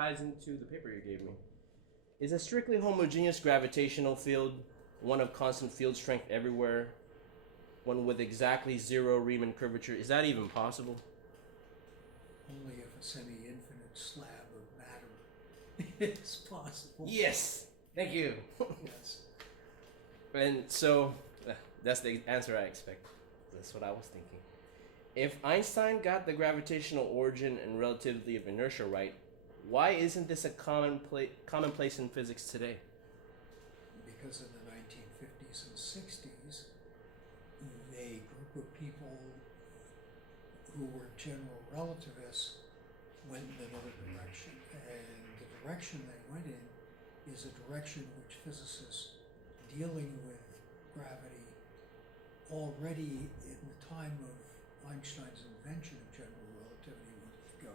ties into the paper you gave me. Is a strictly homogeneous gravitational field one of constant field strength everywhere, one with exactly zero Riemann curvature? Is that even possible? Only if a semi-infinite slab of matter is possible. Yes! Thank you! Yes. And so, that's the answer I expected. That's what I was thinking. If Einstein got the gravitational origin and relativity of inertia right, why isn't this a commonplace in physics today? Because in the 1950s and 60s, a group of people who were general relativists went in another direction. And the direction they went in is a direction which physicists dealing with gravity already in the time of Einstein's invention of general relativity wanted to go.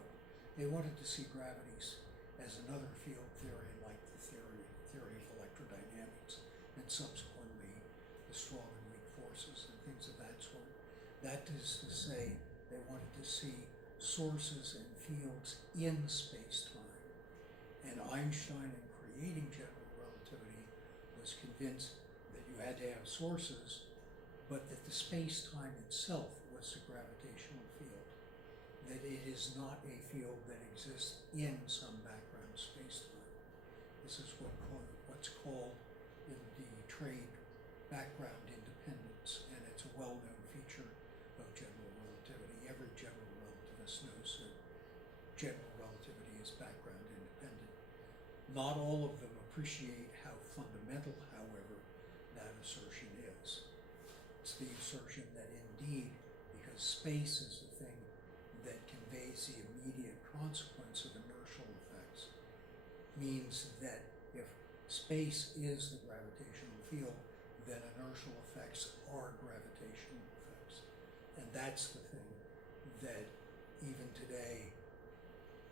They wanted to see gravities as another field theory like the theory of electrodynamics, and subsequently the strong and weak forces and things of that sort. That is to say, they wanted to see sources and fields in space-time. And Einstein, in creating general relativity, was convinced that you had to have sources, but that the space-time itself was the gravitational field, that it is not a field that exists in some background space-time. This is what's called in the trade background independence, and it's a well-known feature of general relativity. Every general relativist knows that general relativity is background independent. Not all of them appreciate how fundamental, however, that assertion is. It's the assertion that indeed, because space is the thing that conveys the immediate consequence of inertial effects, means that if space is the gravitational field, then inertial effects are gravitational effects. And that's the thing that even today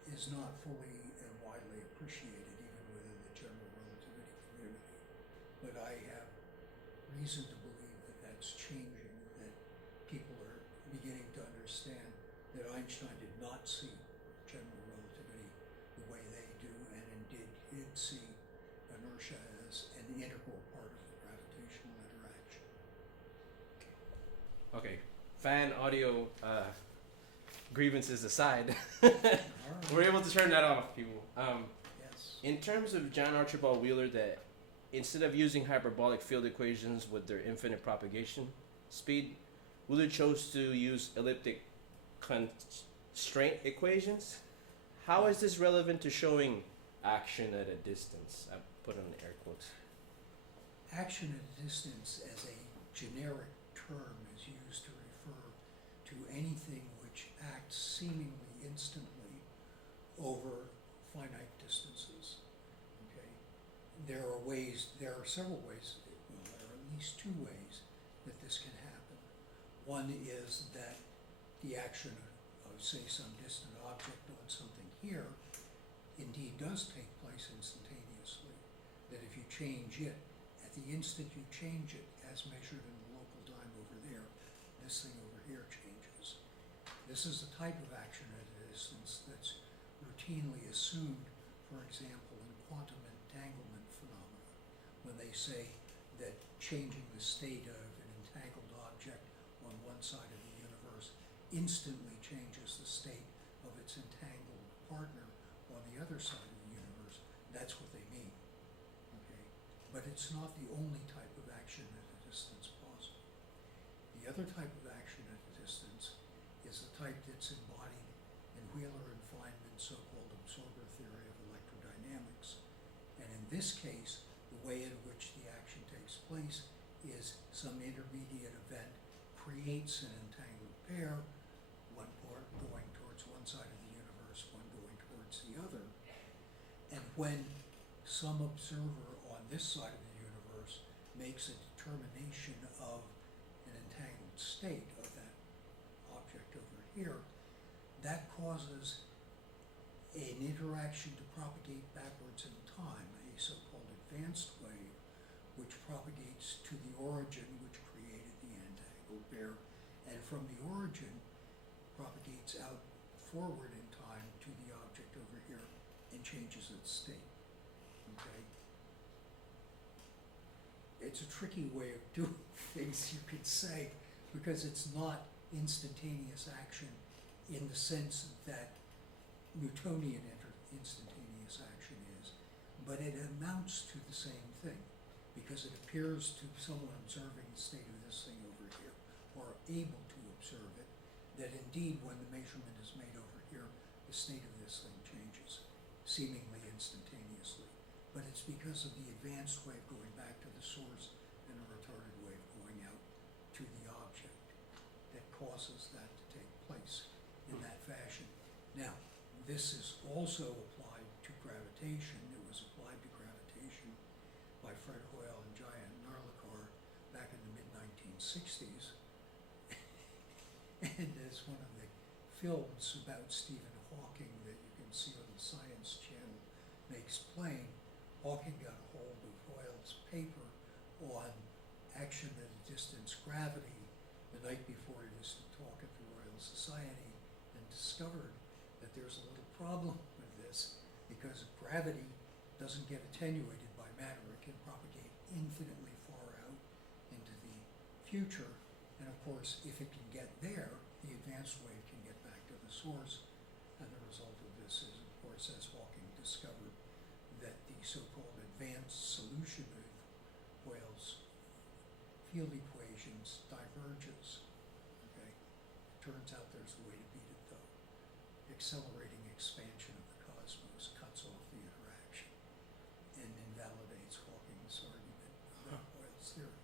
is not fully and widely appreciated even within the general relativity community. But I have reason to believe that that's changing, that people are beginning to understand that Einstein did not see general relativity the way they do, and indeed did see inertia as an integral part of the gravitational interaction. Okay, fan audio grievances aside, we're able to turn that off, people. Yes. In terms of John Archibald Wheeler, that instead of using hyperbolic field equations with their infinite propagation speed, Wheeler chose to use elliptic constraint equations. How is this relevant to showing action at a distance? I put on air quotes. Action at a distance as a generic term is used to refer to anything which acts seemingly instantly over finite distances. Okay? There are several ways, well, there are at least two ways that this can happen. One is that the action of, say, some distant object on something here indeed does take place instantaneously. That if you change it, at the instant you change it, as measured in the local time over there, this thing over here changes. This is the type of action at a distance that's routinely assumed, for example, in quantum entanglement phenomena, when they say that changing the state of an entangled object on one side of the universe instantly changes the state of its entangled partner on the other side of the universe. That's what they mean. Okay? But it's not the only type of action at a distance possible. The other type of action at a distance is the type that's embodied in Wheeler and Feynman's so-called absorber theory of electrodynamics. And in this case, the way in which the action takes place is some intermediate event creates an entangled pair, one part going towards one side of the universe, one going towards the other. And when some observer on this side of the universe makes a determination of an entangled state of that object over here, that causes an interaction to propagate backwards in time, a so-called advanced wave, which propagates to the origin which created the entangled pair, and from the origin propagates out forward in time to the object over here and changes its state, okay? It's a tricky way of doing things, you could say, because it's not instantaneous action in the sense that Newtonian instantaneous action is, but it amounts to the same thing, because it appears to someone observing the state of this thing over here, or able to observe it, that indeed when the measurement is made over here, the state of this thing changes, seemingly instantaneously. But it's because of the advanced wave going back to the source and a retarded wave going out to the object that causes that to take place in that fashion. Now, this is also applied to gravitation. It was applied to gravitation by Fred Hoyle and Jaya Narlikar back in the mid-1960s. And as one of the films about Stephen Hawking that you can see on the Science Channel makes plain, Hawking got a hold of Hoyle's paper on action at a distance gravity the night before he was to talk at the Royal Society, and discovered that there's a little problem with this, because gravity doesn't get attenuated by matter. It can propagate infinitely far out into the future, and of course, if it can get there, the advanced wave can get back to the source, and the result of this is, of course, as Hawking discovered, that the so-called advanced solution of Hoyle's field equations diverges. Okay? It turns out there's a way to beat it, though. Accelerating expansion of the cosmos cuts off the interaction and invalidates Hawking's argument about Hoyle's theory.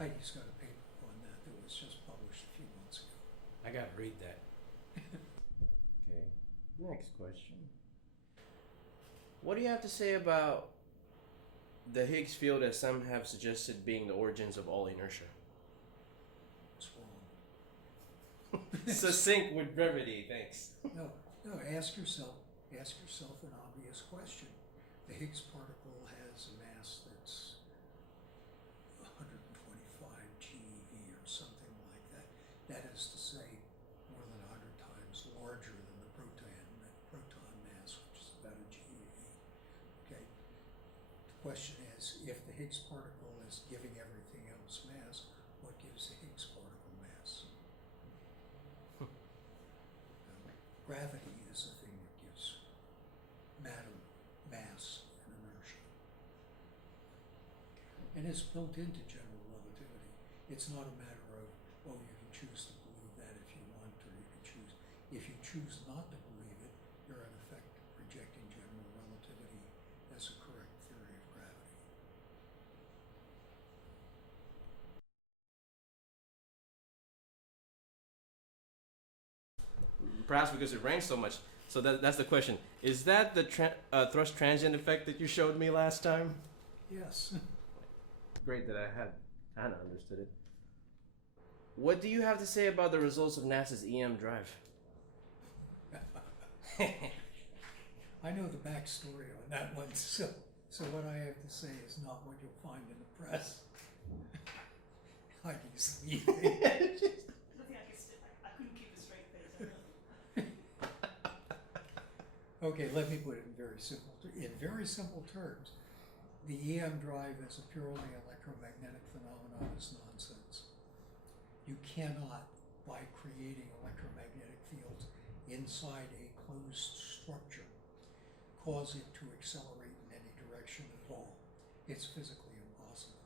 Heidi's got a paper on that was just published a few months ago. I gotta read that. Okay, next question. What do you have to say about the Higgs field, as some have suggested, being the origins of all inertia? It's wrong. Succinct with brevity, thanks. No, ask yourself an obvious question. The Higgs particle has a mass that's 125 GeV or something like that. That is to say, more than 100 times larger than the proton mass, which is about a GeV. Okay. The question is, if the Higgs particle is giving everything else mass, what gives the Higgs particle mass? Gravity is the thing that gives matter mass and inertia. And it's built into general relativity. It's not a matter of, oh, you can choose to believe that if you want, or you can choose. If you choose not to believe it, you're in effect rejecting general relativity as a correct theory of gravity. Perhaps because it rains so much. So that's the question. Is that the thrust transient effect that you showed me last time? Yes. Great that I had kind of understood it. What do you have to say about the results of NASA's EM drive? I know the backstory on that one, so what I have to say is not what you'll find in the press. I use the I couldn't keep a straight face. Okay, let me put it in very simple terms. The EM drive as a purely electromagnetic phenomenon is nonsense. You cannot, by creating electromagnetic fields inside a closed structure, cause it to accelerate in any direction at all. It's physically impossible.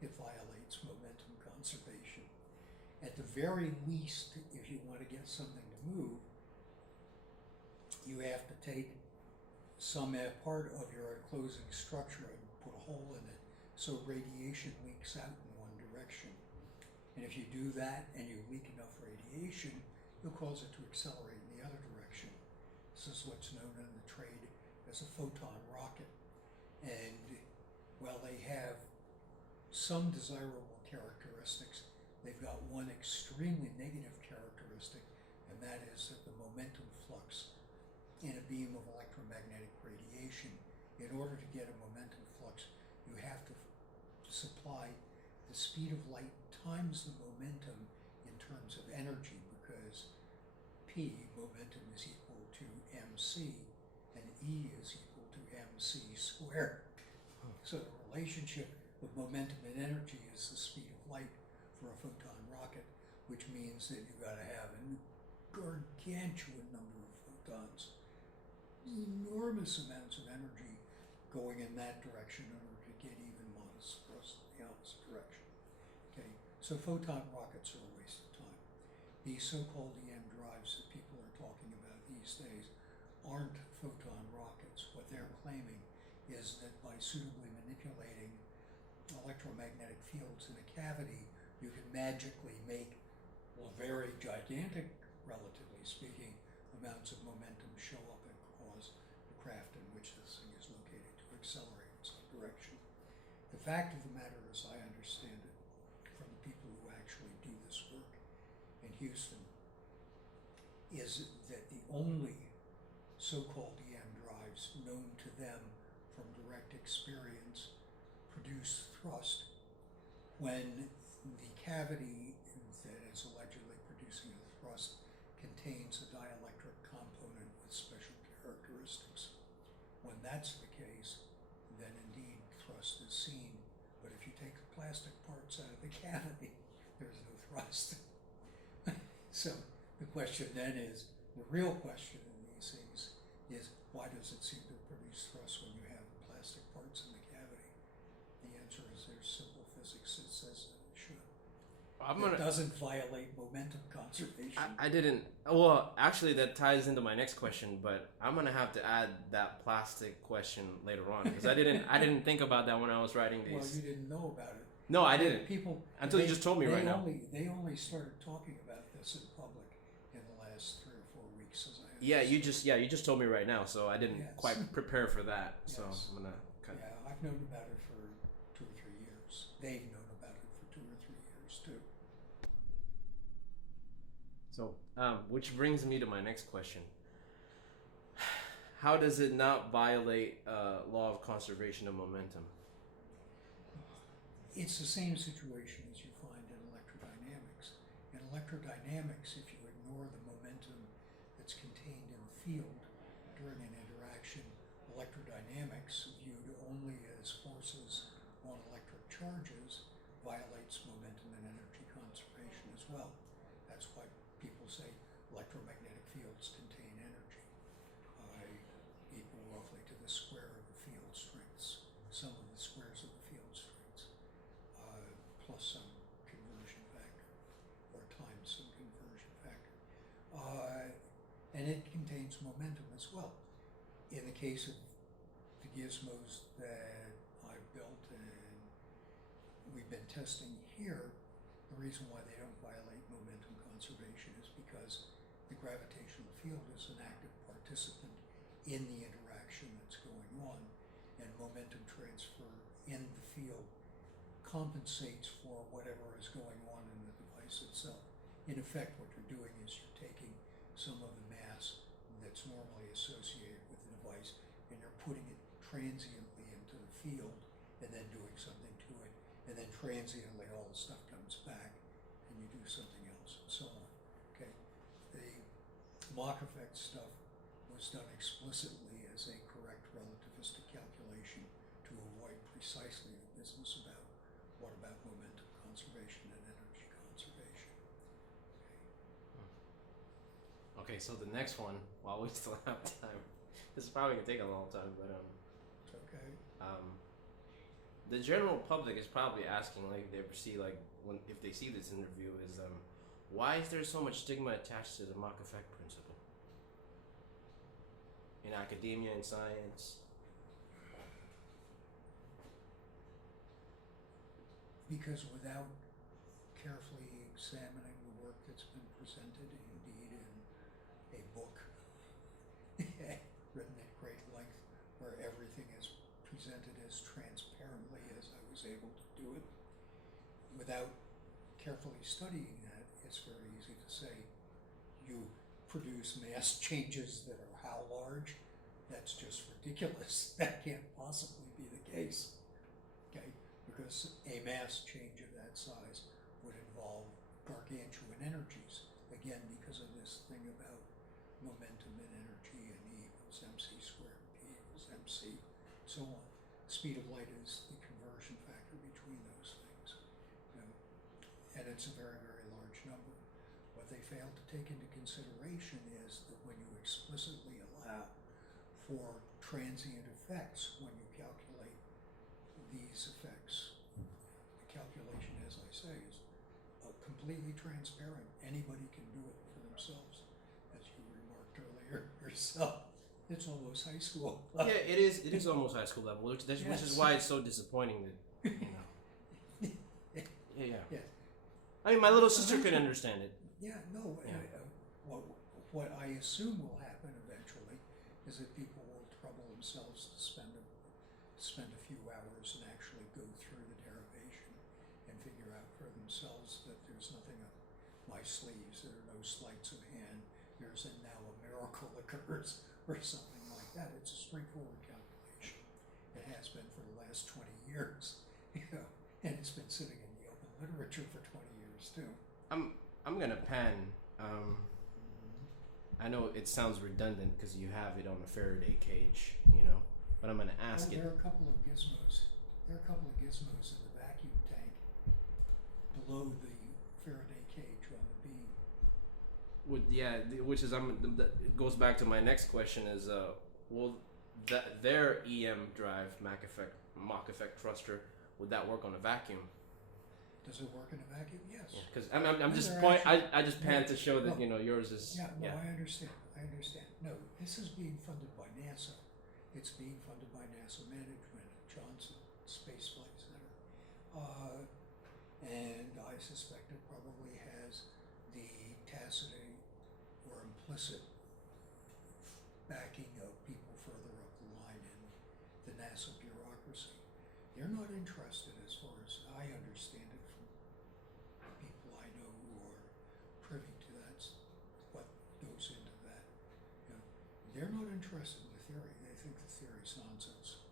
It violates momentum conservation. At the very least, if you want to get something to move, you have to take some part of your enclosing structure and put a hole in it so radiation leaks out in one direction. And if you do that and you leak enough radiation, you'll cause it to accelerate in the other direction. This is what's known in the trade as a photon rocket. And while they have some desirable characteristics, they've got one extremely negative characteristic, and that is that the momentum flux in a beam of electromagnetic radiation, in order to get a momentum flux, you have to supply the speed of light times the momentum in terms of energy, because P, momentum, is equal to mc, E is equal to mc squared. So the relationship of momentum and energy is the speed of light for a photon rocket, which means that you gotta have a gargantuan number of photons, enormous amounts of energy going in that direction in order to get even modest thrust in the opposite direction. Okay, so photon rockets are a waste of time. These so-called EM drives that people are talking about these days aren't photon rockets. What they're claiming is that by suitably manipulating electromagnetic fields in a cavity, you can magically make, well, very gigantic, relatively speaking, amounts of momentum show up and cause the craft in which this thing is located to accelerate in some direction. The fact of the matter, as I understand it, from the people who actually do this work in Houston, is that the only so-called EM drives known to them from direct experience produce thrust when the cavity that is allegedly producing a thrust contains a dielectric component with special characteristics. When that's the case, then indeed thrust is seen. But if you take the plastic parts out of the cavity, there's no thrust. So the question then is, the real question in these things is, why does it seem to produce thrust when you have plastic parts in the cavity? The answer is there's simple physics that says that it should. It doesn't violate momentum conservation. I didn't. Well, actually, that ties into my next question, but I'm gonna have to add that plastic question later on because I didn't think about that when I was writing these. Well, you didn't know about it. No, I didn't. People Until you just told me right now. They only started talking about this in public in the last 3 or 4 weeks, as I understand. You just told me right now, so I didn't Yes. quite prepare for that. So Yes. I'm gonna kind of. Yeah, I've known about it for 2 or 3 years. They've known about it for 2 or 3 years too. So, which brings me to my next question. How does it not violate law of conservation of momentum? It's the same situation as you find in electrodynamics. In electrodynamics, if you ignore the momentum that's contained in the field during an interaction, electrodynamics, viewed only as forces on electric charges, violates momentum and energy conservation as well. That's why people say electromagnetic fields contain energy, equal roughly to the square of the field strengths, some of the squares of the field strengths, plus some conversion factor, or times some conversion factor. And it contains momentum as well. In the case of the gizmos that I've built and we've been testing here, the reason why they don't violate momentum conservation is because the gravitational field is an active participant in the interaction that's going on, and momentum transfer in the field compensates for whatever is going on in the device itself. In effect, what you're doing is you're taking some of the mass that's normally associated with the device and you're putting it transiently into the field and then doing something to it, and then transiently all the stuff comes back and you do something else, and so on. Okay, the Mach effect stuff was done explicitly as a correct relativistic calculation to avoid precisely the business about what about momentum conservation and energy conservation. Okay, so the next one, while we still have time, this is probably gonna take a long time, but It's okay. the general public is probably asking, like, they ever see, like, when if they see this interview, is why is there so much stigma attached to the Mach effect principle in academia and science? Because without carefully examining the work that's been presented, indeed in a book written at great length, where everything is presented as transparently as I was able to do it, without carefully studying that, it's very easy to say you produce mass changes that are how large? That's just ridiculous. That can't possibly be the case. Okay? Because a mass change of that size would involve gargantuan energies, again because of this thing about momentum and energy and E equals mc squared P MC, so on. Speed of light is the conversion factor between those things. You know, and it's a very, very large number. What they fail to take into consideration is that when you explicitly allow for transient effects when you calculate these effects, the calculation, as I say, is completely transparent. Anybody can do it for themselves, as you remarked earlier yourself. It's almost high school. Yeah, it is. It is almost high school level, which is Yes. why it's so disappointing that you know. Yeah. Yeah. I mean, my little sister could understand it. Yeah, no. Yeah. What I assume will happen eventually is that people will trouble themselves to spend a few hours and actually go through the derivation and figure out for themselves that there's nothing up my sleeves. There are no sleights of hand. There's now a miracle occurs or something like that. It's a straightforward calculation. It has been for the last 20 years, you know, and it's been sitting in the open literature for 20 years too. I'm gonna pan. I know it sounds redundant because you have it on a Faraday cage, you know, but I'm gonna ask Well, it. there are a couple of gizmos. There are a couple of gizmos in the vacuum tank below the Faraday cage on the beam. Which is that goes back to my next question is will their EM drive Mach effect thruster, would that work on a vacuum? Does it work in a vacuum? Yes. Yeah, because I'm No, just they're point. actually- I just pan to show that no. you know yours is Yeah, no, I understand. No, this is being funded by NASA. It's being funded by NASA management at Johnson Space Flight Center. And I suspect it probably has the tacit or implicit backing of people further up the line in the NASA bureaucracy. They're not interested, as far as I understand it from people I know who are privy to that, what goes into that. You know, they're not interested in the theory. They think the theory's nonsense.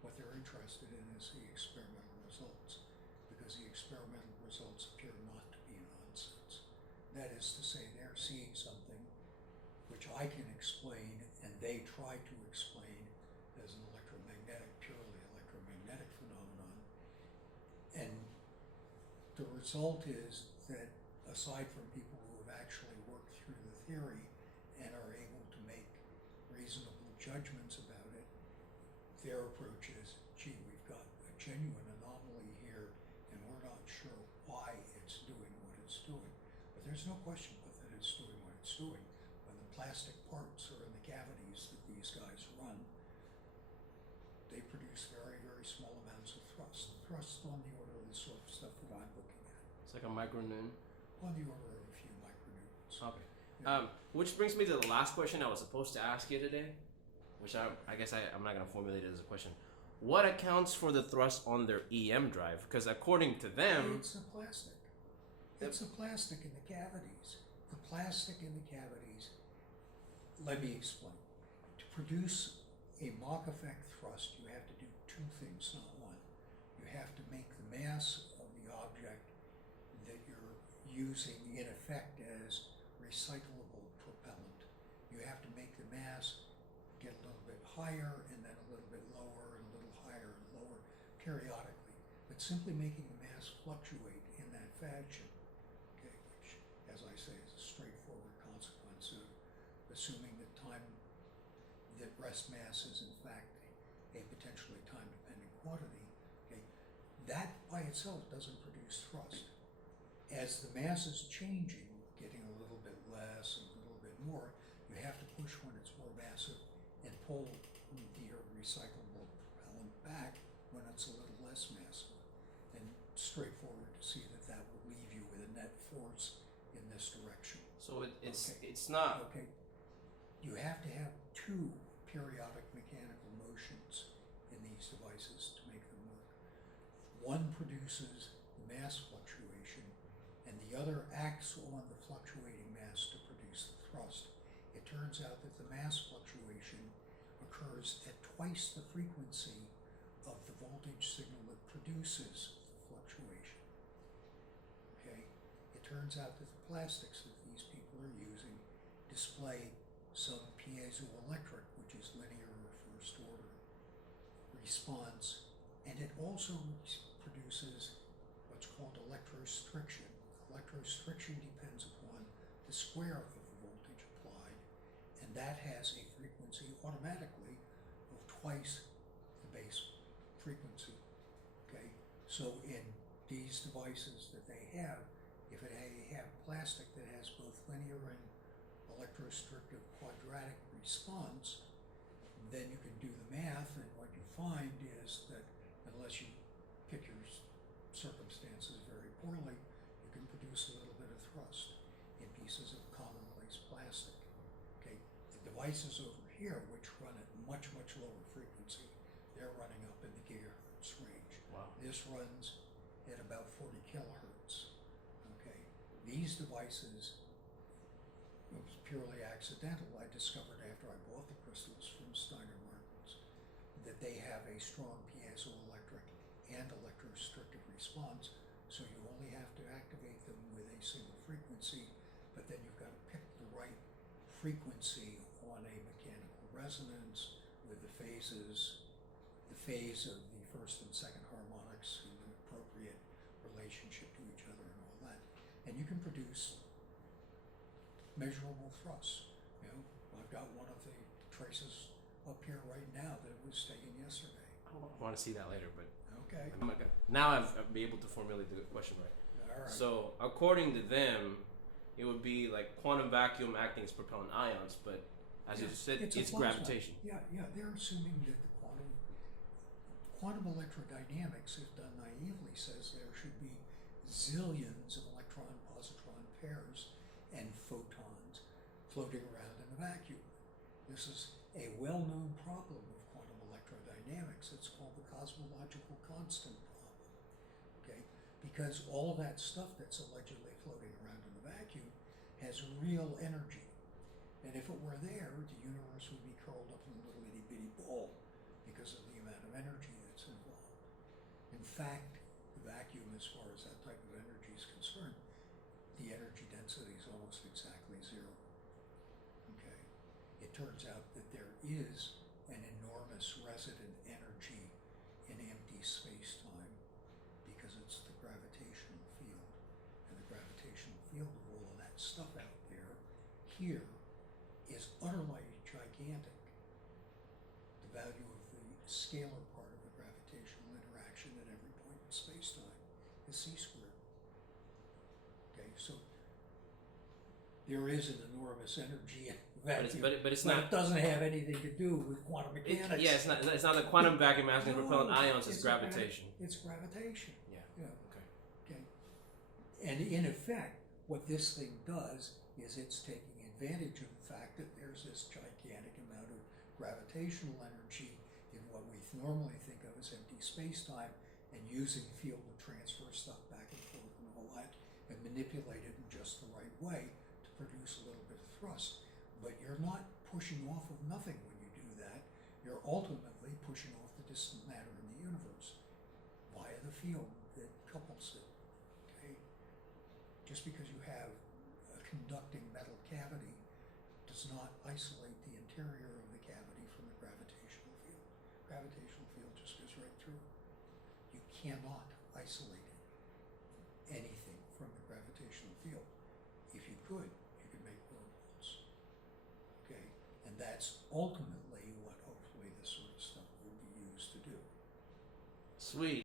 What they're interested in is the experimental results, because the experimental results appear not to be nonsense. That is to say, they're seeing something which I can explain, and they try to explain as an purely electromagnetic phenomenon. And the result is that, aside from people who have actually worked through the theory and are able to make reasonable judgments about it, their approach is, gee, we've got a genuine anomaly here, and we're not sure why it's doing what it's doing. But there's no question but that it's doing what it's doing. When the plastic parts are in the cavities that these guys run, they produce very, very small amounts of thrust. Thrust on the order of the sort of stuff that I'm looking at. it's like a micronoon. On the order of a few micronewtons. Okay. Yeah. Which brings me to the last question I was supposed to ask you today, which I guess I'm not gonna formulate it as a question. What accounts for the thrust on their EM drive? Because according to them, It's the plastic. It's the plastic in the cavities. The plastic in the cavities. Let me explain. To produce a Mach effect thrust, you have to do two things, not one. You have to make the mass of the object that you're using in effect as recyclable propellant. You have to make the mass get a little bit higher and then a little bit lower and a little higher and lower periodically. But simply making the mass fluctuate in that fashion, okay, which, as I say, is a straightforward consequence of assuming that rest mass is in fact a potentially time-dependent quantity, okay, that by itself doesn't produce thrust. As the mass is changing, getting a little bit less and a little bit more, you have to push when it's more massive and pull your recyclable propellant back when it's a little less massive. And straightforward to see that that will leave you with a net force in this direction. so it's Okay. it's not. Okay, you have to have two periodic mechanical motions in these devices to make them work. One produces the mass fluctuation, and the other acts on the fluctuating mass to produce the thrust. It turns out that the mass fluctuation occurs at twice the frequency of the voltage signal that produces the fluctuation. Okay, it turns out that the plastics that these people are using display some piezoelectric, which is linear or first order response, and it also produces what's called electrorestriction. Electrorestriction depends upon the square of the voltage applied, and that has a frequency automatically of twice the base frequency. Okay, so in these devices that they have, if they have plastic that has both linear and electrorestrictive quadratic response, then you can do the math, and what you find is that unless you pick your circumstances very poorly, you can produce a little bit of thrust in pieces of commonplace plastic. Okay, the devices over here, which run at much, much lower frequency, they're running up in the gigahertz range. Wow. This runs at about 40 kilohertz. Okay, these devices, it was purely accidental. I discovered after I bought the crystals from Steiner Martins that they have a strong piezoelectric and electrorestrictive response, so you only have to activate them with a single frequency, but then you've got to pick the right frequency on a mechanical resonance with the phases, the phase of the first and second harmonics in the appropriate relationship to each other and all that. And you can produce measurable thrust. You know, I've got one of the traces up here right now that was taken yesterday. I want to see that later, but Okay. now I've been able to formulate the question right. All right. So according to them, it would be like quantum vacuum acting as propellant ions, but as you said, a it's plasma. gravitation. Yeah, they're assuming that the quantum electrodynamics, if done naively, says there should be zillions of electron-positron pairs and photons floating around in a vacuum. This is a well-known problem of quantum electrodynamics. It's called the cosmological constant problem. Okay, because all of that stuff that's allegedly floating around in the vacuum has real energy. And if it were there, the universe would be curled up in a little itty bitty ball because of the amount of energy that's involved. In fact, the vacuum, as far as that type of energy is concerned, the energy density is almost exactly zero. Okay. It turns out that there is an enormous resident energy in empty space-time because it's the gravitational field. And the gravitational field of all of that stuff out there here is utterly gigantic. The value of the scalar part of the gravitational interaction at every point in space-time is c squared. Okay, so there is an enormous energy in the vacuum, But it's not. it doesn't have anything to do with quantum mechanics. It's not the quantum vacuum acting as propellant ions. It's it's gravitation. It's gravitation. Yeah. Yeah. Okay. Okay. And in effect, what this thing does is it's taking advantage of the fact that there's this gigantic amount of gravitational energy in what we normally think of as empty space-time, and using field to transfer stuff back and forth and all that, and manipulate it in just the right way to produce a little bit of thrust. But you're not pushing off of nothing when you do that. You're ultimately pushing off the distant matter in the universe via the field that couples it. Okay? Just because you have a conducting metal cavity does not isolate the interior of the cavity from the gravitational field. Gravitational field just goes right through. You cannot isolate anything from the gravitational field. If you could make wormholes. Okay? And that's ultimately what hopefully this sort of stuff will be used to do. Sweet.